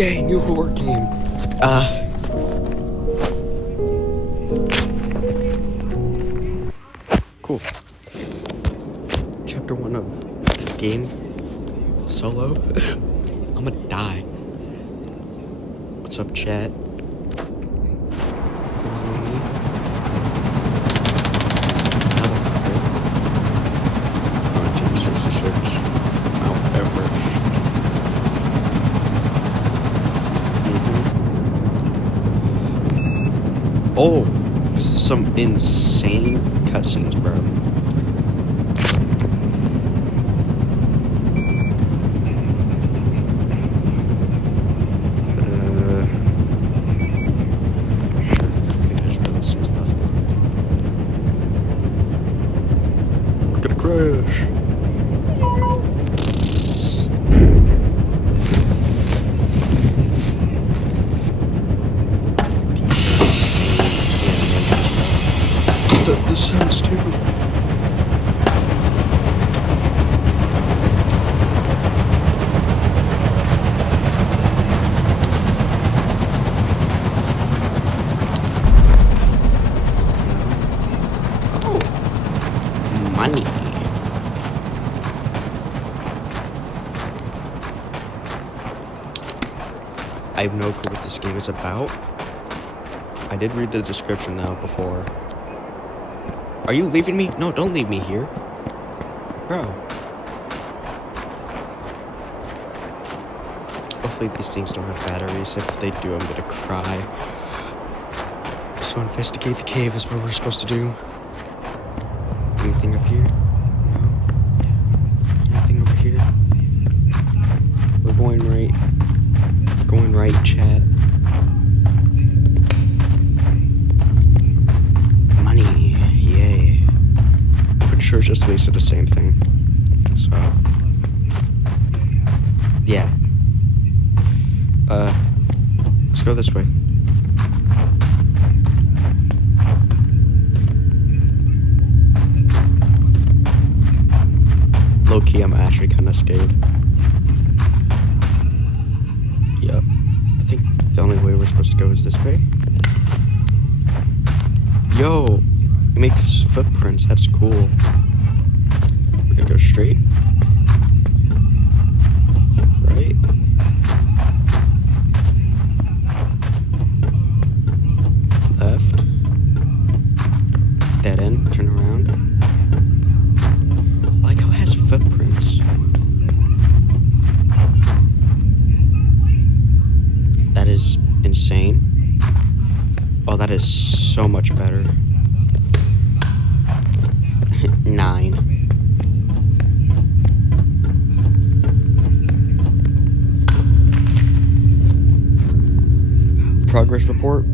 Yay, new horror game. Cool. Chapter 1 of this game. Solo. I'm gonna die. What's up, chat? Mount Everest. Oh, this is some insane cutscenes, bro. Make it as realistic as possible. We're gonna crash. The sounds too. Oh, money. I have no clue what this game is about. I did read the description though before. Are you leaving me? No, don't leave me here. Bro. Hopefully these things don't have batteries. If they do, I'm gonna cry. So investigate the cave is what we're supposed to do. Anything up here? No. Anything over here? We're going right. Going right, chat. Money. Yay. Pretty sure it just leads to the same thing. So, yeah. Let's go this way. Low-key, I'm actually kind of scared. Yep. I think the only way we're supposed to go is this way. Yo! It makes footprints. That's cool. We're gonna go straight. Right. Left. Dead end. Turn around. I like how it has footprints. That is insane. Oh, that is so much better. 9. Progress report.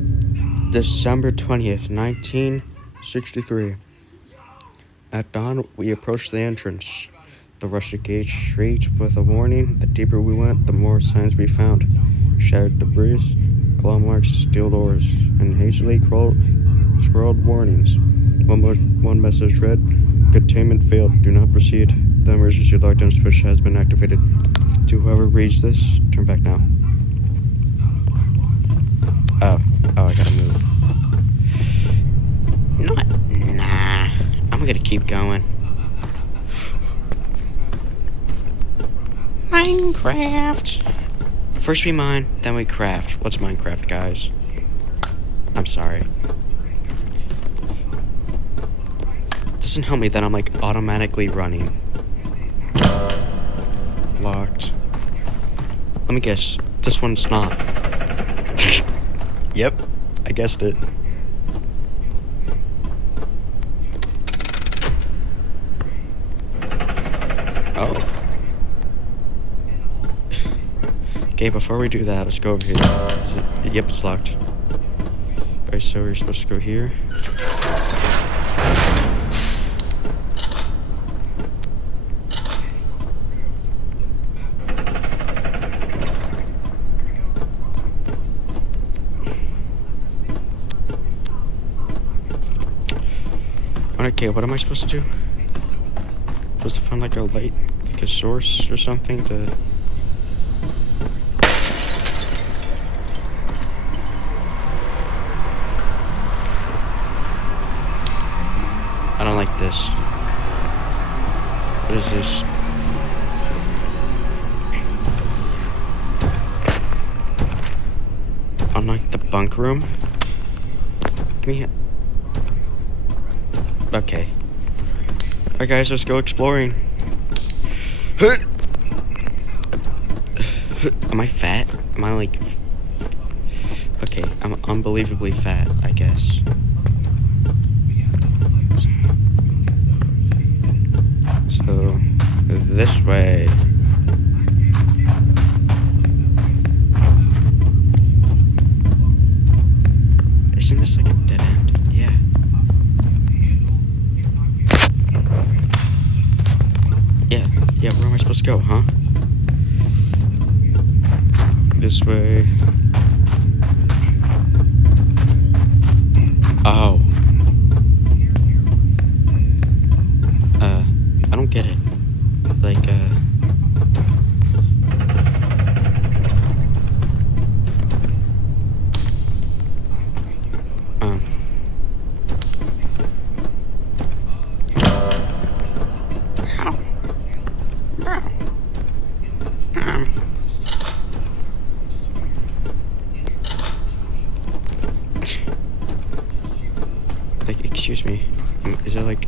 December 20th, 1963. At dawn, we approached the entrance. The rusty gate shrieked with a warning. The deeper we went, the more signs we found. Shattered debris, claw marks, steel doors, and hazily scrawled warnings. One message read, containment failed, do not proceed. The emergency lockdown switch has been activated. To whoever reads this, turn back now. Oh, I gotta move. Nah, I'm gonna keep going. Minecraft. First we mine, then we craft. What's Minecraft, guys? I'm sorry. Doesn't help me that I'm like automatically running. Locked. Let me guess. This one's not. Yep, I guessed it. Oh. Okay, before we do that, let's go over here. Yep, it's locked. Alright, so we're supposed to go here. Okay, what am I supposed to do? Supposed to find like a light, like a source or something to... this? What is this? Unlike the bunk room. Give me. Okay. Alright, guys, let's go exploring. Am I fat? Am I like... Okay, I'm unbelievably fat, I guess. So, this way. Isn't this like a dead end? Yeah. Yeah, where am I supposed to go, huh? This way. Oh. I don't get it. Like, like, excuse me. Is there like...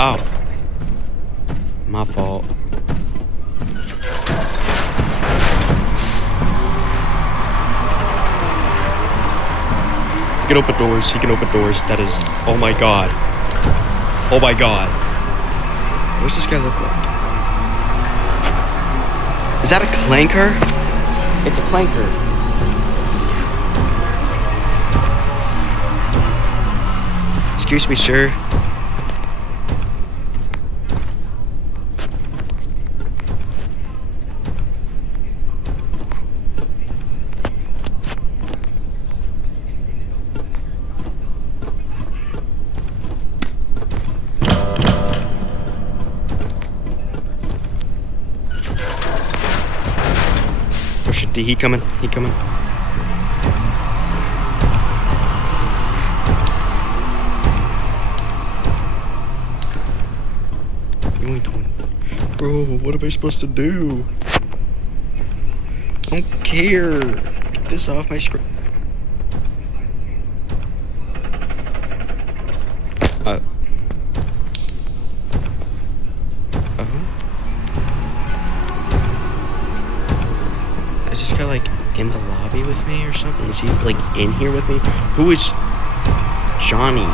Oh. My fault. He can open doors. He can open doors. That is... Oh my god. Oh my god. What does this guy look like? Is that a clanker? It's a clanker. Excuse me, sir. He coming. He coming. You ain't doing. Bro, what am I supposed to do? I don't care. Get this off my screen. Is this guy like in the lobby with me or something? Is he like in here with me? Who is Johnny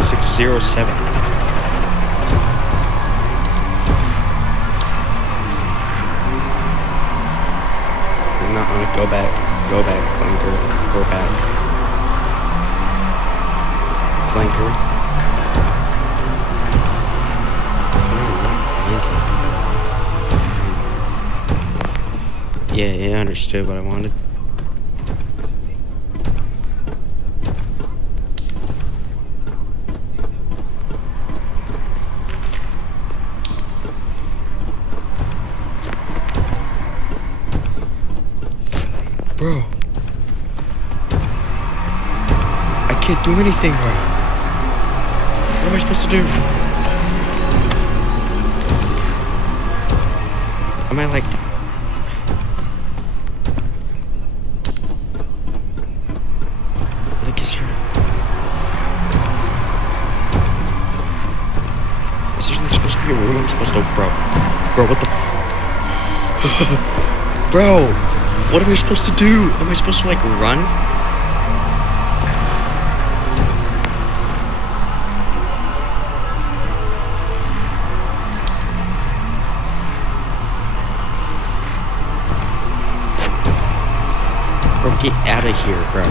607? Go back, Clanker, go back. Clanker. Yeah, I understood what I wanted. Bro. I can't do anything, bro. What am I supposed to do? Am I like... Is there like supposed to be a room I'm supposed to... Bro, what the Bro, what am I supposed to do? Am I supposed to like run? Bro, get out of here, bro.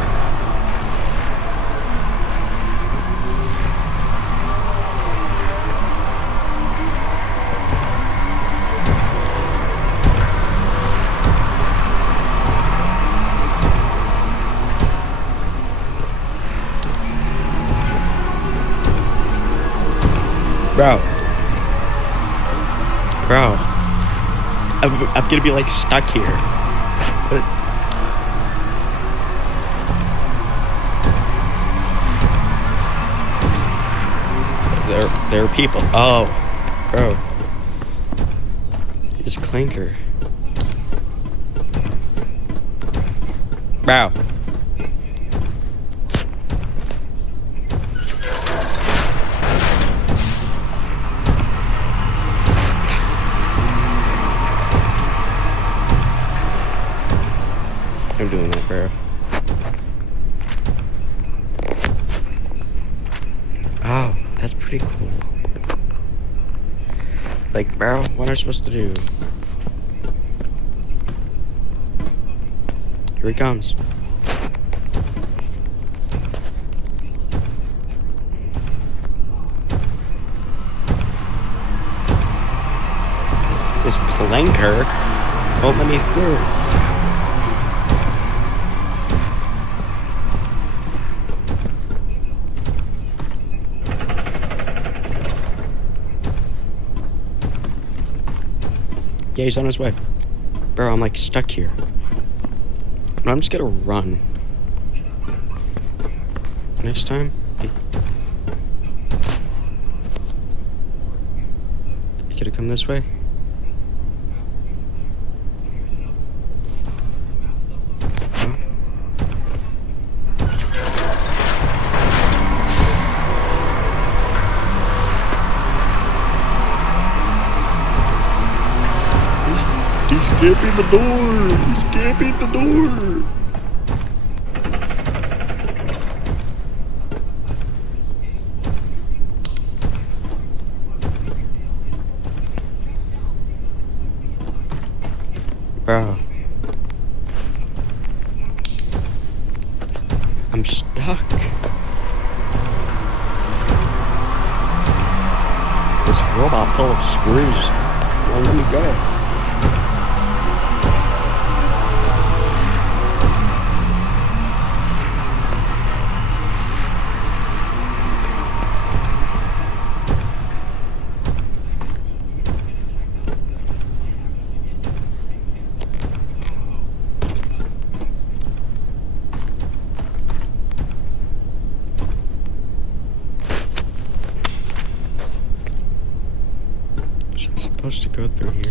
Bro, I'm gonna be like stuck here. there are people. Oh, bro. It's Clanker. Bro. I'm doing that, bro. Oh, that's pretty cool. Like, bro, what am I supposed to do? Here he comes. This Clanker won't let me through. Yeah, he's on his way. Bro, I'm like stuck here. No, I'm just gonna run. Next time. You could have come this way. Huh? He's camping the door! He's camping the door! Bro. I'm stuck. This robot full of screws won't let me go. So I'm supposed to go through here.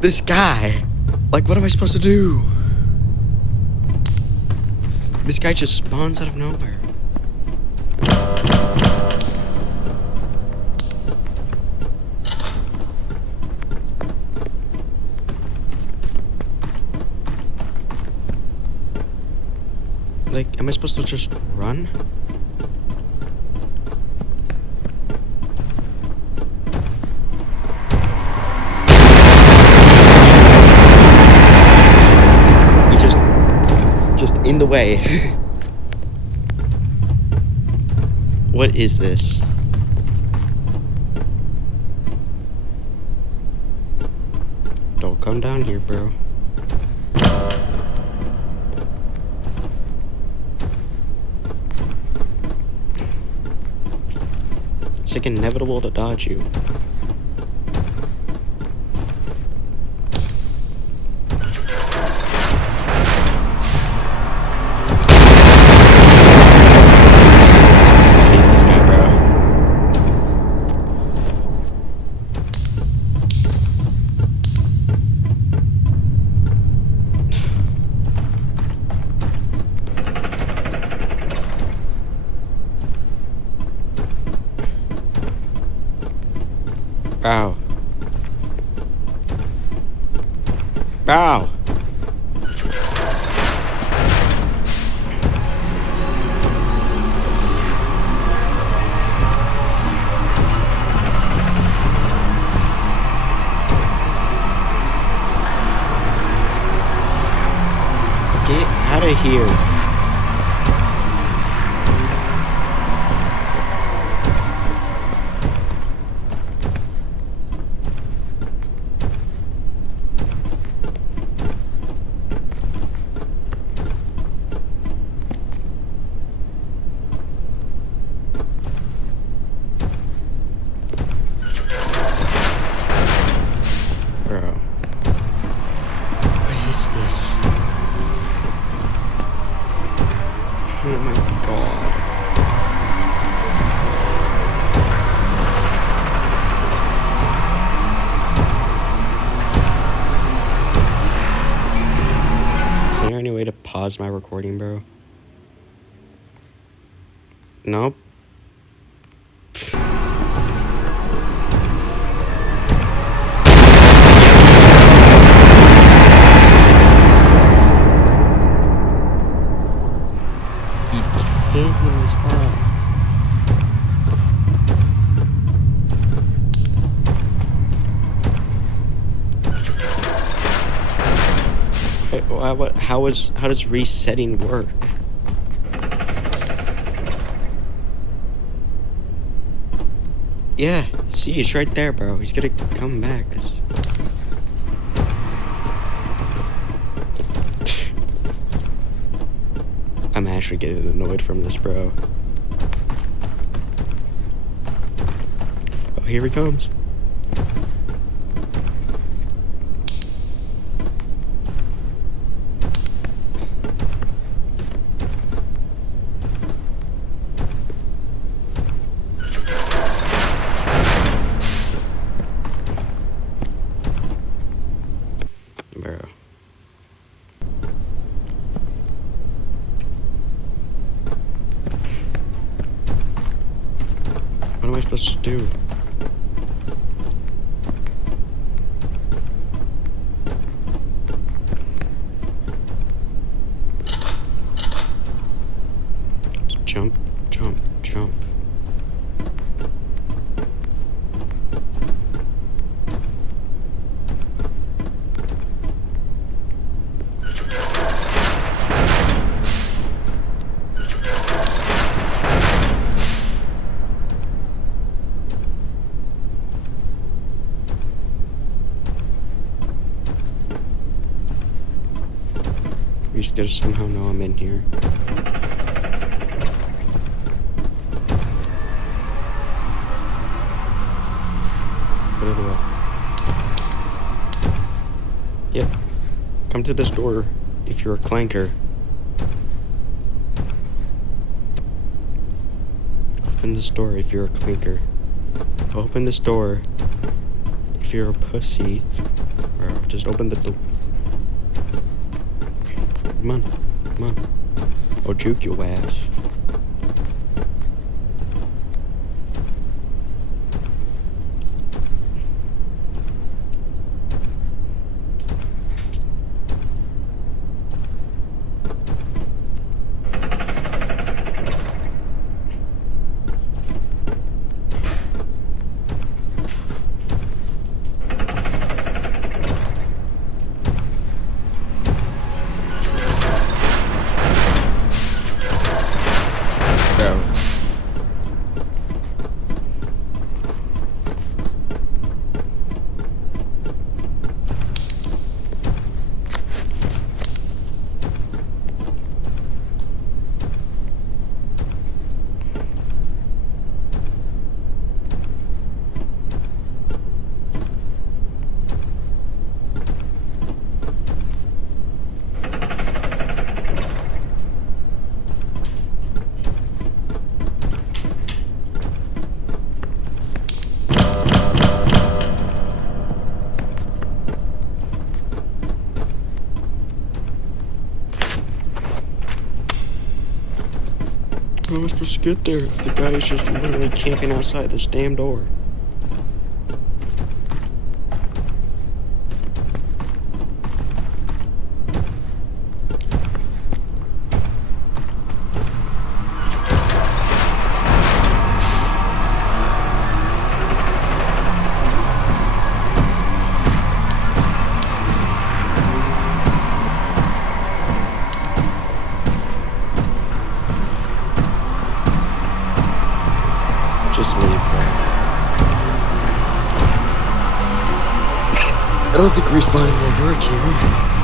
This guy. Like, what am I supposed to do? This guy just spawns out of nowhere. Like, am I supposed to just run? He's just in the way. What is this? Don't come down here, bro. It's like inevitable to dodge you. I hate this guy, bro. Bow. Bow. Get out of here. Oh my god. Is there any way to pause my recording, bro? Nope. He can't be my spot. Wait, how does resetting work? Yeah, see, he's right there, bro. He's gonna come back. I'm actually getting annoyed from this, bro. Oh, here he comes. Bro. What am I supposed to do? Jump, jump, jump. You just gotta somehow know I'm in here. Put it away. Yep. Come to this door if you're a clanker. Open this door if you're a clanker. Open this door if you're a pussy. Or just open the door. Come on, come on. I'll juke your ass. How am I supposed to get there if the guy is just literally camping outside this damn door? Just leave, bro. I don't think respawning will work here.